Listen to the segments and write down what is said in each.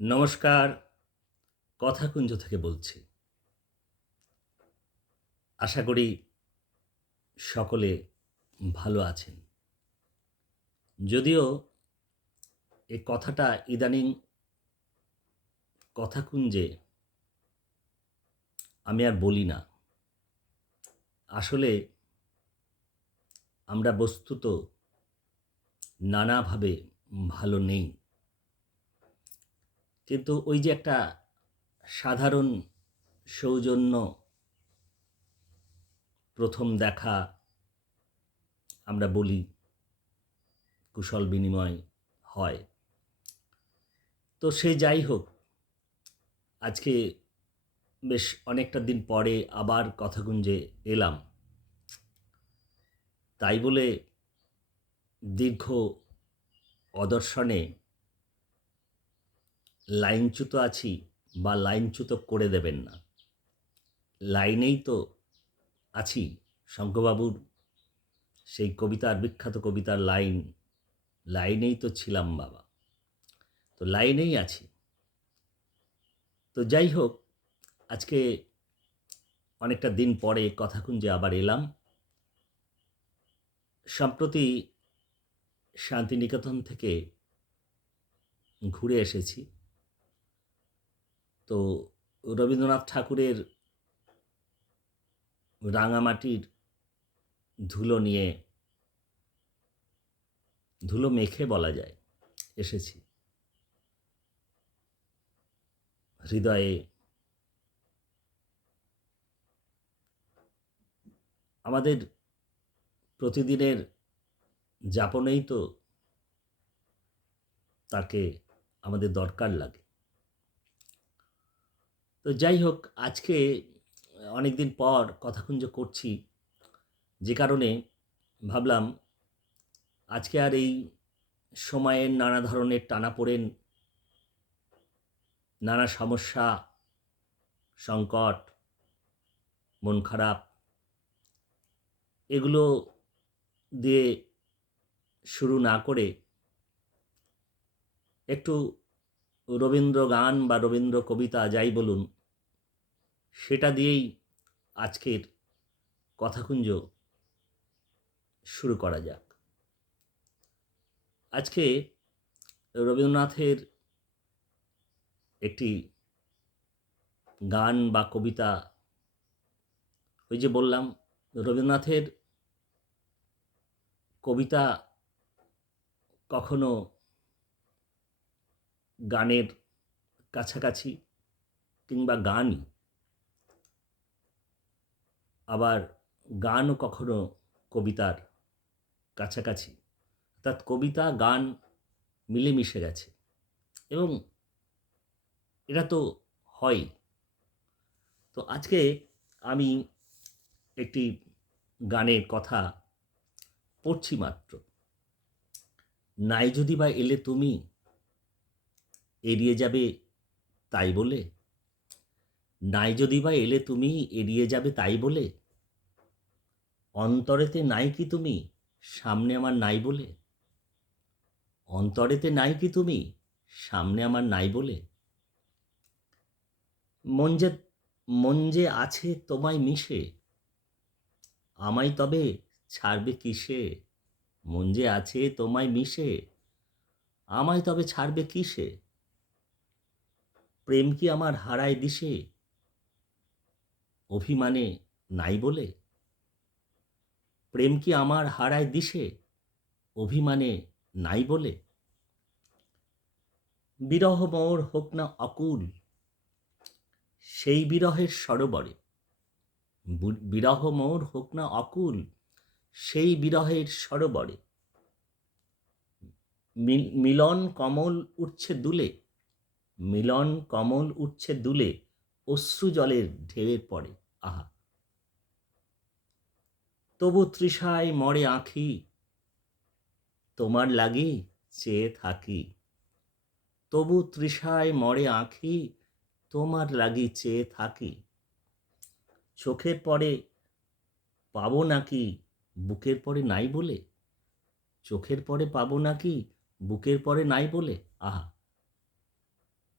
নমস্কার, কথাকুঞ্জ থেকে বলছি। আশা করি সকলে ভালো আছেন। যদিও এই কথাটা ইদানিং কথাকুঞ্জে আমি আর বলি না। আসলে আমরা বস্তুত নানাভাবে ভালো নেই। কিন্তু ওই যে একটা সাধারণ সৌজন্য, প্রথম দেখা, আমরা বলি, কুশল বিনিময় হয়। তো সে যাই হোক, আজকে বেশ অনেকটা দিন পরে আবার কথাকুঞ্জে এলাম। তাই বলে দীর্ঘ অদর্শনে লাইনচ্যুত আছি বা লাইনচ্যুত করে দেবেন না। লাইনেই তো আছি। শঙ্করবাবুর সেই কবিতার, বিখ্যাত কবিতার লাইন, লাইনেই তো ছিলাম বাবা। তো লাইনেই আছি। তো যাই হোক, আজকে অনেকটা দিন পরে কথাকুঞ্জে আবার এলাম। সম্প্রতি শান্তিনিকেতন থেকে ঘুরে এসেছি। তো রবীন্দ্রনাথ ঠাকুরের রাঙামাটির ধুলো নিয়ে, ধুলো মেখে বলা যায়, এসেছি। হৃদয়ে আমাদের প্রতিদিনের যাপনেই তো তাকে আমাদের দরকার লাগে। তো যাই হোক, আজকে অনেক দিন পর কথাকুঞ্জ করছি, যে কারণে ভাবলাম আজকে আর এই সময়ের নানা ধরনের টানাপোড়েন, নানা সমস্যা, সংকট, মন খারাপ, এগুলো দিয়ে শুরু না করে একটু রবীন্দ্র গান বা রবীন্দ্র কবিতা যাই বলুন, সেটা দিয়েই আজকের কথাকুঞ্জ শুরু করা যাক। আজকে রবীন্দ্রনাথের একটি গান বা কবিতা, ওই যে বললাম, রবীন্দ্রনাথের কবিতা কখনো গানের কাছাকাছি কিংবা গানই, আবার গানও কখনো কবিতার কাছাকাছি। অর্থাৎ কবিতা গান মিলেমিশে গেছে, এবং এটা তো হয়ই। তো আজকে আমি একটি গানের কথা পড়ছি মাত্র। নাই যদি বা এলে তুমি, এড়িয়ে যাবে তাই বলে। নাই যদি বা এলে তুমি, এড়িয়ে যাবে তাই বলে। অন্তরেতে নাই কি তুমি, সামনে আমার নাই বলে। অন্তরেতে নাই কি তুমি, সামনে আমার নাই বলে। মন যে মন যে আছে তোমায় মিশে, আমায় তবে ছাড়বে কিসে। মন যে আছে তোমায় মিশে, আমায় তবে ছাড়বে কিসে। প্রেম কি আমার হারায় দিশে, অভিমানে নাই বলে। প্রেম কি আমার হারায় দিশে, অভিমানে নাই বলে। বিরহ মোর হোক না অকুল, সেই বিরহের সরোবরে। বিরহ মোর হোক না অকুল, সেই বিরহের সরোবরে। মিলন কমল উঠছে দুলে, মিলন কমল উঠছে দুলে, অশ্রু জলের ঢেউয়ের পরে। আহা, তবু তৃষায় মরে আঁখি, তোমার লাগি চেয়ে থাকি। তবু তৃষায় মরে আঁখি, তোমার লাগি চেয়ে থাকি। চোখের পরে পাবো নাকি, বুকের পরে নাই বলে। চোখের পরে পাবো নাকি, বুকের পরে নাই বলে। আহা,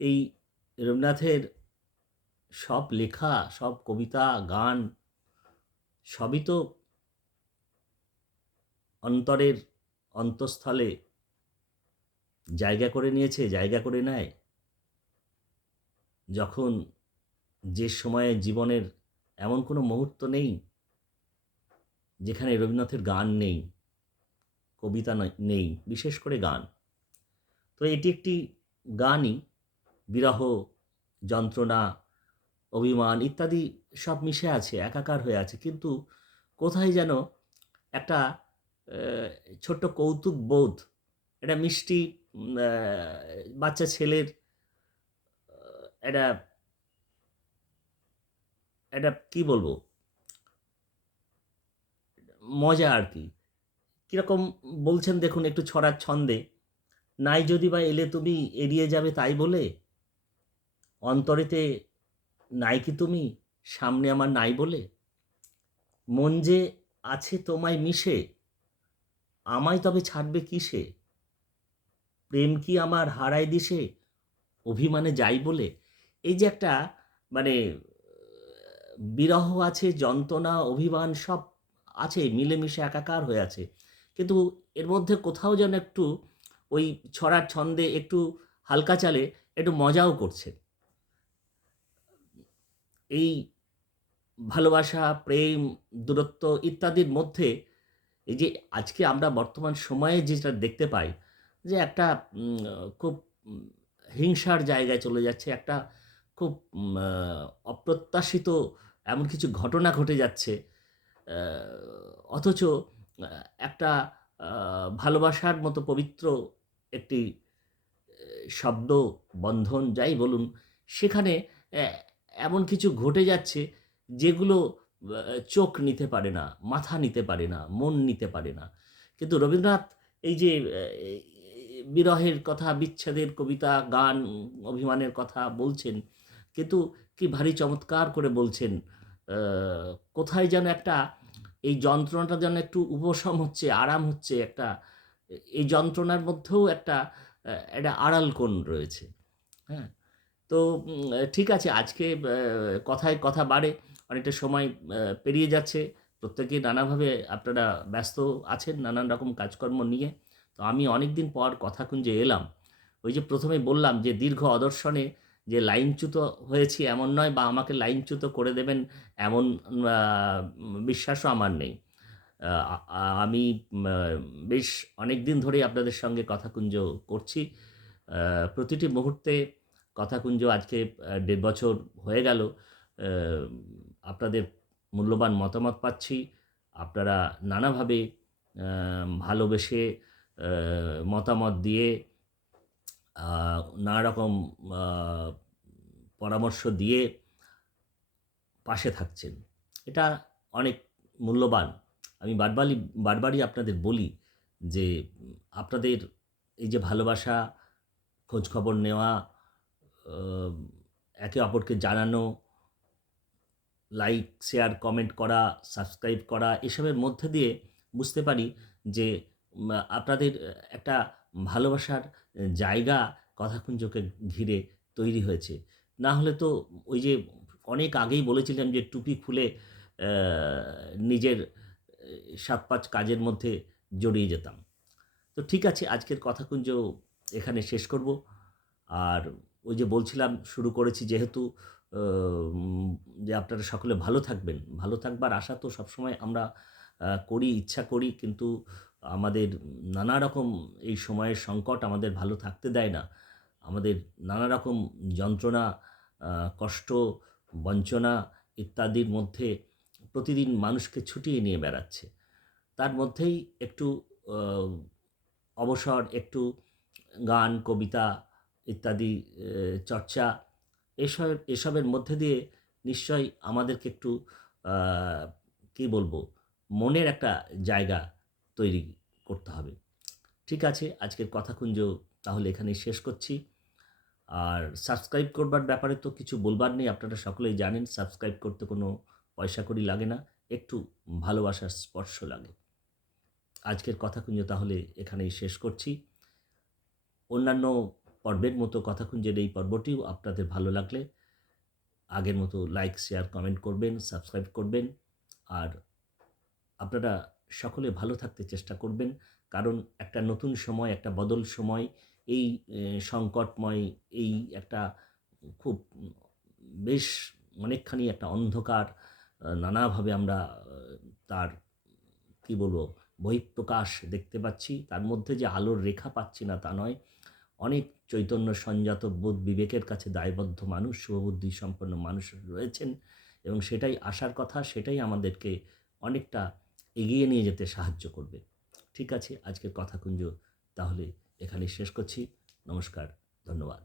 এই রবীন্দ্রনাথের সব লেখা, সব কবিতা, গান সবই তো অন্তরের অন্তঃস্থলে জায়গা করে নিয়েছে, জায়গা করে নেয় যখন যে সময়ে জীবনের এমন কোনো মুহূর্ত নেই যেখানে রবীন্দ্রনাথের গান নেই, কবিতা নেই, বিশেষ করে গান। তো এটি একটি গানই, বিরহ, যন্ত্রণা, অভিমান ইত্যাদি সব মিশে আছে, একাকার হয়ে আছে। কিন্তু কোথায় যেন একটা ছোট্ট কৌতুক বোধ, একটা মিষ্টি বাচ্চা ছেলের একটা একটা কী বলবো, মজা আর কি। কীরকম বলছেন দেখুন একটু ছড়ার ছন্দে, নাই যদি বা এলে তুমি এড়িয়ে যাবে তাই বলে, অন্তরেতে নাই কি তুমি সামনে আমার নাই বলে, মন যে আছে তোমায় মিশে আমায় তবে ছাড়বে কিসে, প্রেম কি আমার হারায় দিশে অভিমানে যাই বলে। এই যে একটা মানে বিরহ আছে, যন্ত্রণা, অভিমান সব আছে, মিলেমিশে একাকার হয়ে আছে। কিন্তু এর মধ্যে কোথাও যেন একটু ওই ছড়ার ছন্দে একটু হালকা চালে একটু মজাও করছে। এই ভালোবাসা, প্রেম, দূরত্ব ইত্যাদির মধ্যে এই যে আজকে আমরা বর্তমান সময়ে যেটা দেখতে পাই যে একটা খুব উম হিংসার জায়গায় চলে যাচ্ছে। একটা খুব অপ্রত্যাশিত এমন কিছু ঘটনা ঘটে যাচ্ছে। অ্যা অথচ আ একটা আ ভালোবাসার মতো পবিত্র একটি শব্দ, বন্ধন যাই বলুন, সেখানে অ্যা এমন কিছু ঘটে যাচ্ছে যেগুলো চোখ নিতে পারে না, মাথা নিতে পারে না, মন নিতে পারে না। কিন্তু রবীন্দ্রনাথ এই যে বিরহের কথা, বিচ্ছেদের কবিতা, গান, অভিমানের কথা বলছেন, কিন্তু কি ভারী চমৎকার করে বলছেন। আ কোথায় যেন একটা এই যন্ত্রণাটা যেন একটু উপশম হচ্ছে, আরাম হচ্ছে একটা, এই যন্ত্রণার মধ্যেও একটা আড়াল কোণ রয়েছে। হ্যাঁ? তো ঠিক আছে, আজকে কথায় কথা বাড়ে। অনেকটা সময় পেরিয়ে যাচ্ছে। প্রত্যেকেই নানাভাবে আপনারা ব্যস্ত আছেন নানান রকম কাজকর্ম নিয়ে। তো আমি অনেকদিন পর কথাকুঞ্জে এলাম। ওই যে ১ম এ বললাম যে দীর্ঘ অদর্শনে যে লাইনচ্যুত হয়েছি এমন নয়, বা আমাকে লাইনচ্যুত করে দেবেন এমন আ বিশ্বাসও আমার নেই। আ আমি আ বেশ অনেকদিন ধরেই আপনাদের সঙ্গে কথাকুঞ্জ করছি। আ প্রতিটি মুহূর্তে কথাকুঞ্জ আজকে ১.৫ বছর হয়ে গেল। আ আপনাদের মূল্যবান মতামত পাচ্ছি। আপনারা নানাভাবে আ ভালোবেসে আ মতামত দিয়ে আ নানা রকম আ পরামর্শ দিয়ে পাশে থাকছেন। এটা অনেক মূল্যবান। আমি বারবারই আপনাদের বলি যে আপনাদের এই যে ভালোবাসা, খোঁজখবর নেওয়া, আ একে অপরকে জানানো, লাইক, শেয়ার, কমেন্ট করা, সাবস্ক্রাইব করা এসবের মধ্যে দিয়ে বুঝতে পারি যে আপনাদের একটা ভালোবাসার জায়গা কথাকুঞ্জকে ঘিরে তৈরি হয়েছে। না হলে তো ওই যে অনেক আগেই বলেছিলাম যে টুপি খুলে অ্যা নিজের ৭-৫ কাজের মধ্যে জড়িয়ে যেতাম। তো ঠিক আছে, আজকের কথাকুঞ্জ এখানে শেষ করব। আর ওই যে বলছিলাম, শুরু করেছি যেহেতু উম যে আপনারা সকলে ভালো থাকবেন। ভালো থাকবার আশা তো সবসময় আমরা করি, ইচ্ছা করি। কিন্তু আমাদের নানা রকম এই সময়ের সংকট আমাদের ভালো থাকতে দেয় না। আমাদের নানা রকম যন্ত্রণা, আ কষ্ট, বঞ্চনা ইত্যাদির মধ্যে প্রতিদিন মানুষকে ছুটিয়ে নিয়ে বেড়াচ্ছে। তার মধ্যেই একটু অ অবসর, একটু গান, কবিতা ইত্যাদি চর্চা, এসবের মধ্যে দিয়ে নিশ্চয়ই আমাদেরকে একটু আ কি বলবো, মনের একটা জায়গা তৈরি করতে হবে। ঠিক আছে, আজকের কথাকুঞ্জ তাহলে এখানেই শেষ করছি। আর সাবস্ক্রাইব করবার ব্যাপারে তো কিছু বলবার নেই। আপনারা সকলেই জানেন সাবস্ক্রাইব করতে কোনো পয়সাকড়ি লাগে না। একটু ভালোবাসার স্পর্শ লাগে। আজকের কথাকুঞ্জ তাহলে এখানেই শেষ করছি। অন্যান্য পর্বের মতো কথাকুঞ্জের এই পর্বটিও আপনাদের ভালো লাগলে আগের মতো লাইক, শেয়ার, কমেন্ট করবেন, সাবস্ক্রাইব করবেন। আর আপনারা সকলে ভালো থাকতে চেষ্টা করবেন, কারণ একটা নতুন সময়, একটা বদল সময়, এই সংকটময়, এই একটা খুব বেশ অনেকখানি একটা অন্ধকার, নানাভাবে আমরা তার কি বলবো বহিঃপ্রকাশ দেখতে পাচ্ছি। তার মধ্যে যে আলোর রেখা পাচ্ছি না তা নয়, অনেক চৈতন্য সঞ্জাত বোধ বিবেকের কাছে দায়বদ্ধ মানুষ, শুভবুদ্ধি সম্পন্ন মানুষ রয়েছেন, এবং সেটাই আসার কথা, সেটাই আমাদেরকে অনেকটা এগিয়ে নিয়ে যেতে সাহায্য করবে। ঠিক আছে, আজকের কথাকুঞ্জ তাহলে এখানেই শেষ করছি। নমস্কার, ধন্যবাদ।